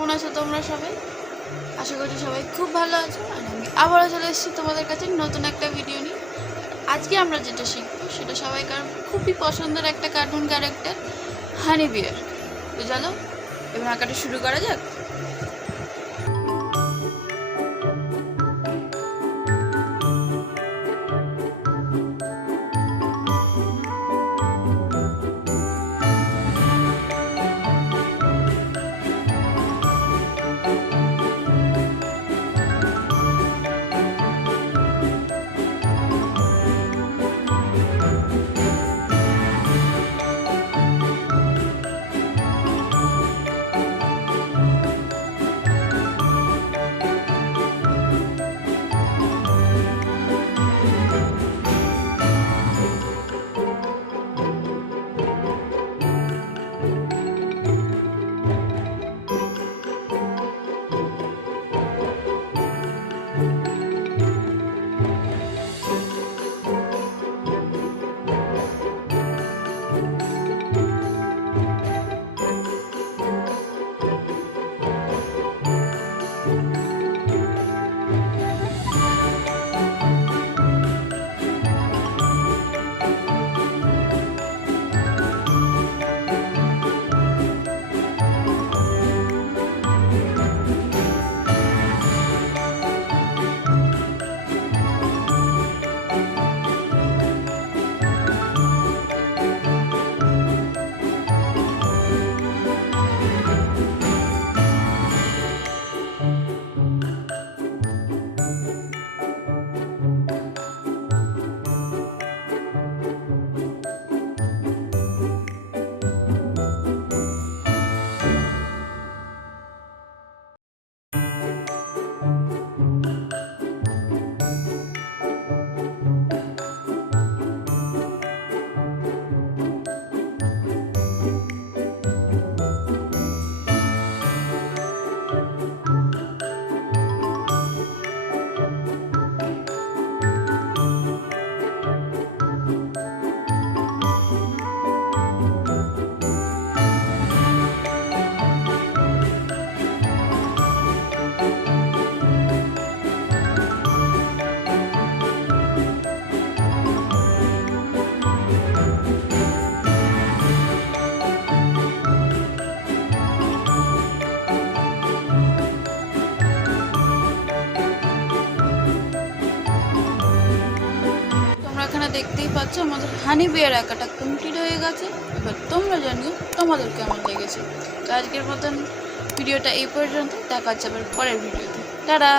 কেমন আছো তোমরা সবাই? আশা করছি সবাই খুব ভালো আছো। আর আমি আবারও চলে এসেছি তোমাদের কাছে নতুন একটা ভিডিও নিয়ে। আজকে আমরা যেটা শিখবো সেটা সবাইকার খুবই পছন্দের একটা কার্টুন ক্যারেক্টার, হানি বিয়ার। তো চলো এবার আঁকাটা শুরু করা যাক। এখানে দেখতেই পাচ্ছ আমাদের হানি বিয়ার আঁকাটা কমপ্লিট হয়ে গেছে। এবার তোমরা জানিও তোমাদের কেমন লেগেছে। তো আজকের মতন ভিডিওটা এই পর্যন্ত, দেখা হচ্ছে আবার পরের ভিডিওতে। টাটা।